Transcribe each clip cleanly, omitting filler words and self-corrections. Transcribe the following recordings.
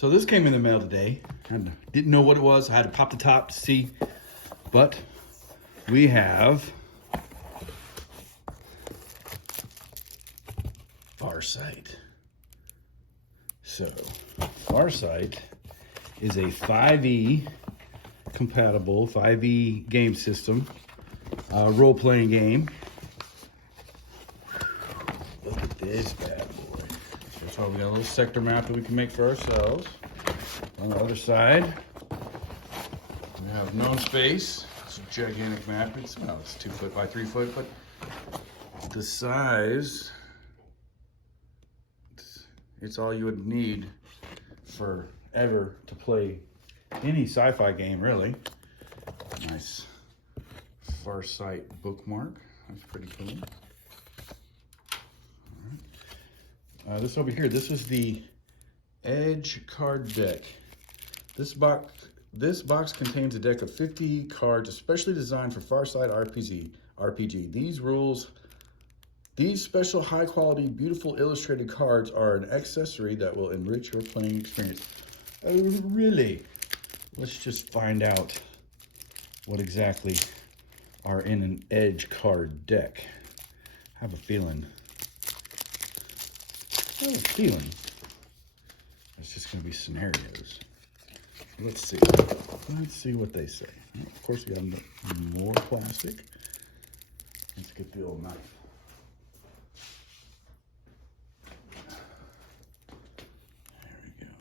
So this came in the mail today. I didn't know what it was. I had to pop the top to see. But we have Farsight. So Farsight is a 5e compatible 5e game system, role-playing game. Look at this bad boy. So we got a little sector map that we can make for ourselves. On the other side, we have no space. It's a gigantic map. It's 2 foot by 3 foot, but the size, it's all you would need forever to play any sci-fi game, really. Nice Farsight bookmark. That's pretty cool. All right. This over here, this is the Edge card deck. This box contains a deck of 50 cards especially designed for Farsight RPG. These special, high-quality, beautiful illustrated cards are an accessory that will enrich your playing experience. Oh, really? Let's just find out what exactly are in an Edge card deck. I have a feeling. It's just going to be scenarios. Let's see. Let's see what they say. Of course, we have more plastic. Let's get the old knife. There we go.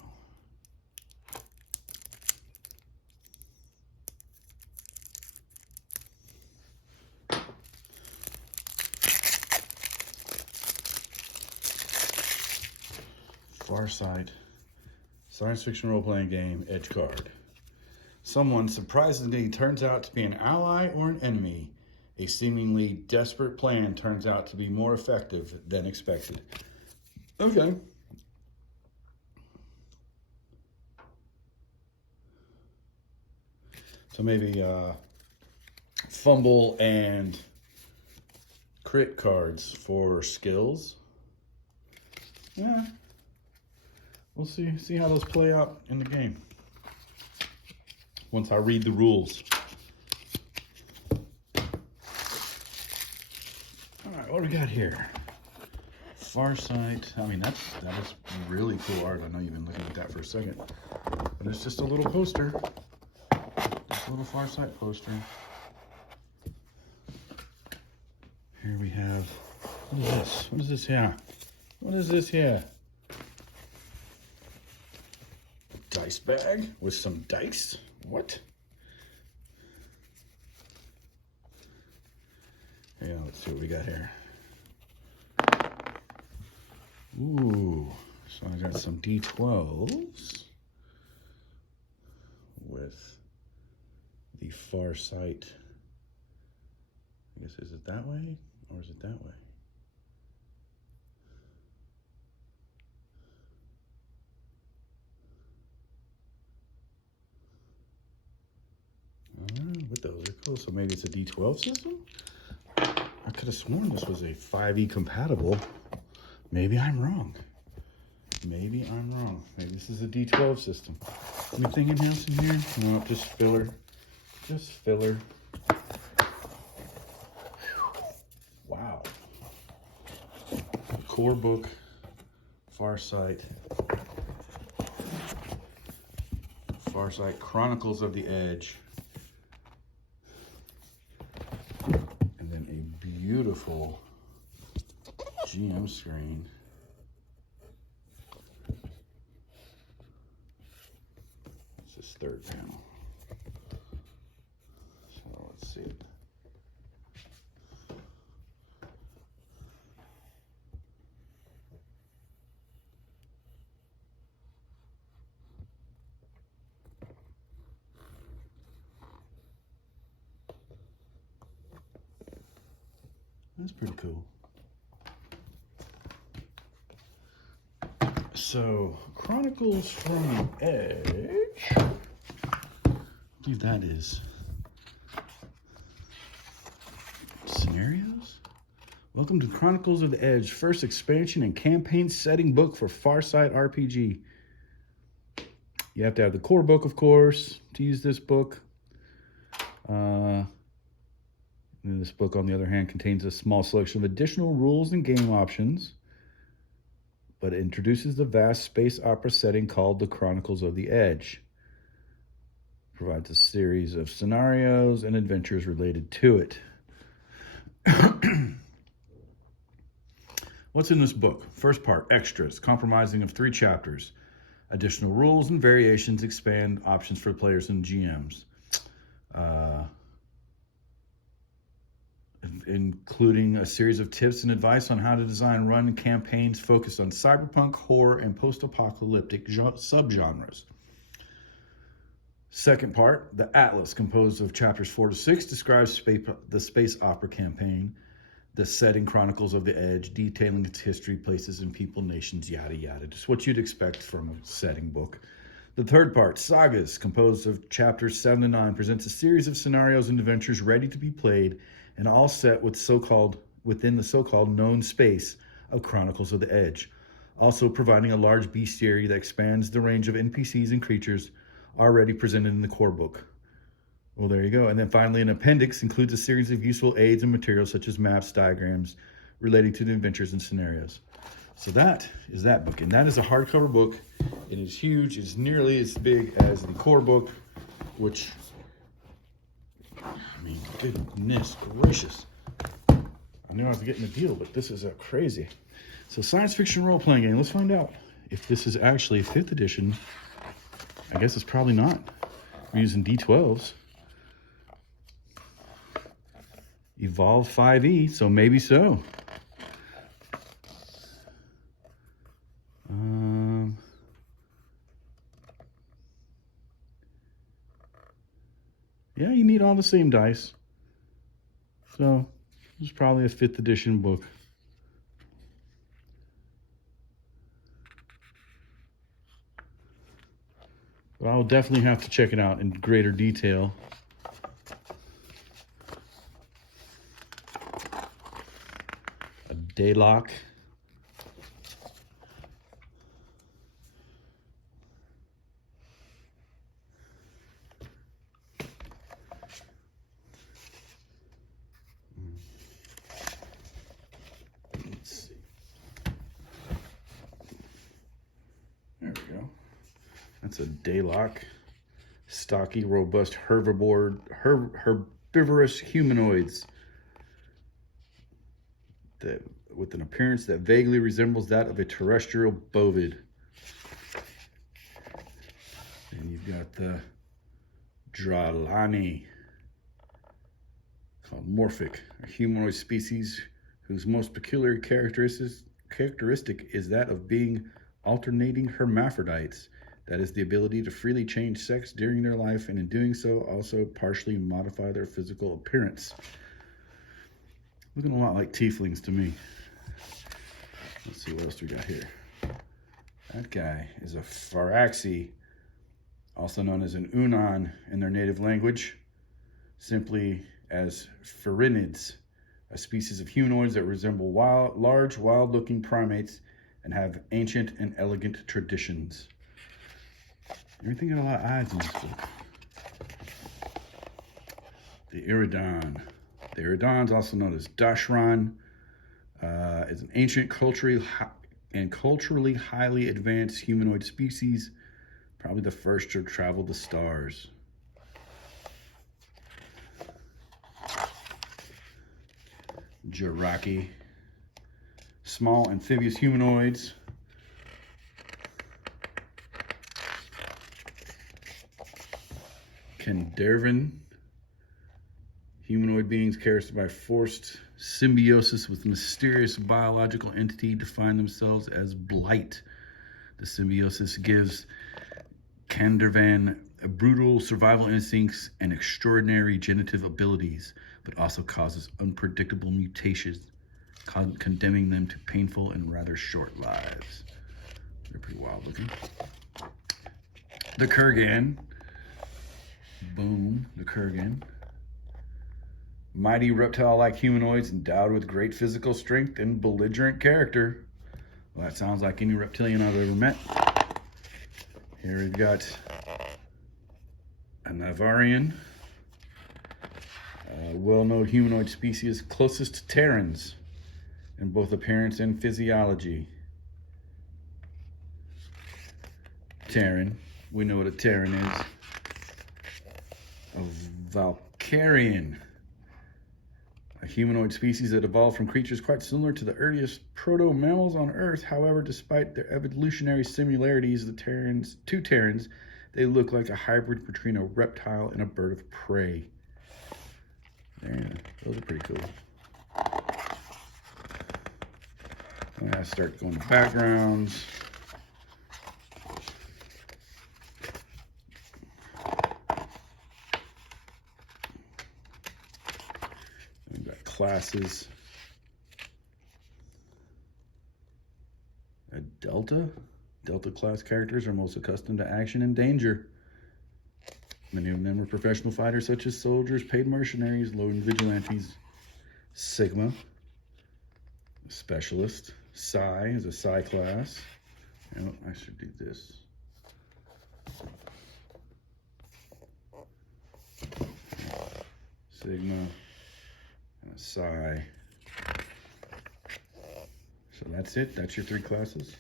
Farsight. Science fiction role-playing game, Edge card. Someone surprisingly turns out to be an ally or an enemy. A seemingly desperate plan turns out to be more effective than expected. Okay. So maybe fumble and crit cards for skills. Yeah. We'll see how those play out in the game once I read the rules. All right, what do we got here? Farsight. I mean, that is really cool art. I know you've been looking at that for a second. But it's just a little poster. Just a little Farsight poster. Here we have, what is this? What is this here? What is this here? Dice bag with some dice. What? Yeah, let's see what we got here. Ooh, so I got some D12s with the Farsight. I guess, is it that way or is it that way? But those are cool. So maybe it's a D12 system? I could have sworn this was a 5e compatible. Maybe I'm wrong. Maybe I'm wrong. Maybe this is a D12 system. Anything else in here? No, just filler. Just filler. Wow. Core book, Farsight. Farsight Chronicles of the Edge. Beautiful GM screen. It's this third panel. So let's see it. That's pretty cool. So, Chronicles from Edge. I believe that is scenarios. Welcome to Chronicles of the Edge, first expansion and campaign setting book for Farsight RPG. You have to have the core book, of course, to use this book. And this book, on the other hand, contains a small selection of additional rules and game options, but it introduces the vast space opera setting called the Chronicles of the Edge. Provides a series of scenarios and adventures related to it. What's in this book? First part, extras, comprising of 3 chapters. Additional rules and variations expand options for players and GMs. Including a series of tips and advice on how to design and run campaigns focused on cyberpunk, horror, and post-apocalyptic subgenres. Second part, the Atlas, composed of chapters 4 to 6, describes the space opera campaign, the setting, Chronicles of the Edge, detailing its history, places, and people, nations, yada yada. Just what you'd expect from a setting book. The third part, Sagas, composed of chapters 7 to 9, presents a series of scenarios and adventures ready to be played, and all set within the so-called known space of Chronicles of the Edge, also providing a large bestiary that expands the range of NPCs and creatures already presented in the core book. Well, there you go. And then finally, an appendix includes a series of useful aids and materials such as maps, diagrams, relating to the adventures and scenarios. So that is that book, and that is a hardcover book. It is huge. It's nearly as big as the core book, which, I mean, goodness gracious. I knew I was getting a deal, but this is crazy. So, science fiction role-playing game. Let's find out if this is actually a 5th edition. I guess it's probably not. We're using D12s. Evolve 5e, so maybe so. Yeah, you need all the same dice. So, it's probably a 5th edition book. But I will definitely have to check it out in greater detail. A Daylock. Let's see. There we go. That's a Daylock. Stocky, robust, herbivorous humanoids that, with an appearance that vaguely resembles that of a terrestrial bovid. And you've got the Dralani, called Morphic, a humanoid species whose most peculiar characteristic is that of being alternating hermaphrodites. That is the ability to freely change sex during their life, and in doing so, also partially modify their physical appearance. Looking a lot like tieflings to me. Let's see what else we got here. That guy is a Faraxi, also known as an Unan in their native language, simply as Pharinids, a species of humanoids that resemble large, wild-looking primates and have ancient and elegant traditions. Everything got a lot of eyes in this book. The Iridan. The Iridan is also known as Dashran. Is an ancient, culturally highly advanced humanoid species, probably the first to travel the stars. Jiraki. Small amphibious humanoids. Kendervan. Humanoid beings characterized by forced symbiosis with a mysterious biological entity define themselves as blight. The symbiosis gives Kendervan brutal survival instincts and extraordinary generative abilities, but also causes unpredictable mutations, condemning them to painful and rather short lives. They're pretty wild looking. The Kurgan. Boom, the Kurgan. Mighty reptile-like humanoids endowed with great physical strength and belligerent character. Well, that sounds like any reptilian I've ever met. Here we've got a Navarian, a well-known humanoid species closest to Terrans in both appearance and physiology. Terran, we know what a Terran is. A Valkyrian, a humanoid species that evolved from creatures quite similar to the earliest proto-mammals on Earth. However, despite their evolutionary similarities, two Terrans, they look like a hybrid between a reptile and a bird of prey. Yeah, those are pretty cool. I'm gonna start going to backgrounds. We've got classes. A Delta. Delta class characters are most accustomed to action and danger. Many of them are professional fighters such as soldiers, paid mercenaries, lone vigilantes. Sigma. A specialist. Psi is a Psi class. Oh, I should do this. Sigma and a Psi. So that's it. That's your 3 classes.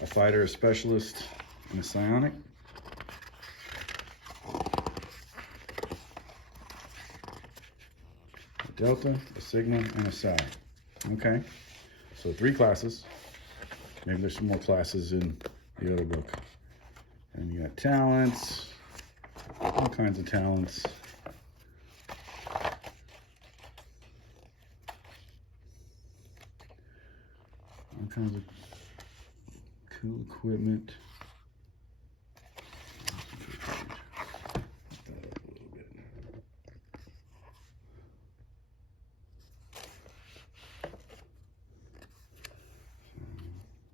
A fighter, a specialist, and a psionic. A Delta, a Sigma, and a Psi. Okay. So 3 classes. Maybe there's some more classes in the other book. And you got talents, all kinds of talents. All kinds of cool equipment.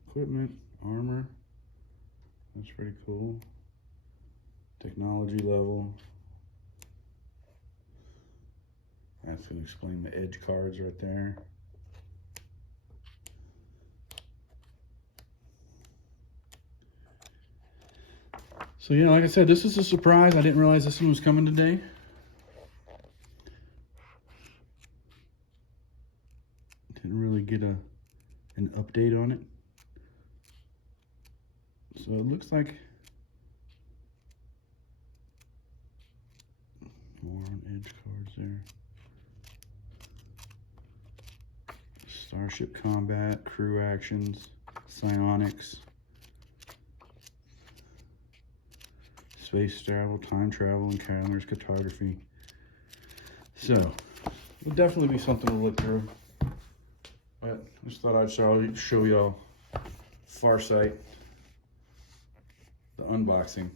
Equipment, armor, that's pretty cool. Technology level. That's going to explain the edge cards right there. So yeah, like I said, this is a surprise. I didn't realize this one was coming today. Didn't really get an update on it. So it looks like more on edge cards there. Starship combat, crew actions, psionics, space travel, time travel, encounters, cartography. So it'll definitely be something to look through. But I just thought I'd show y'all Farsight, the unboxing.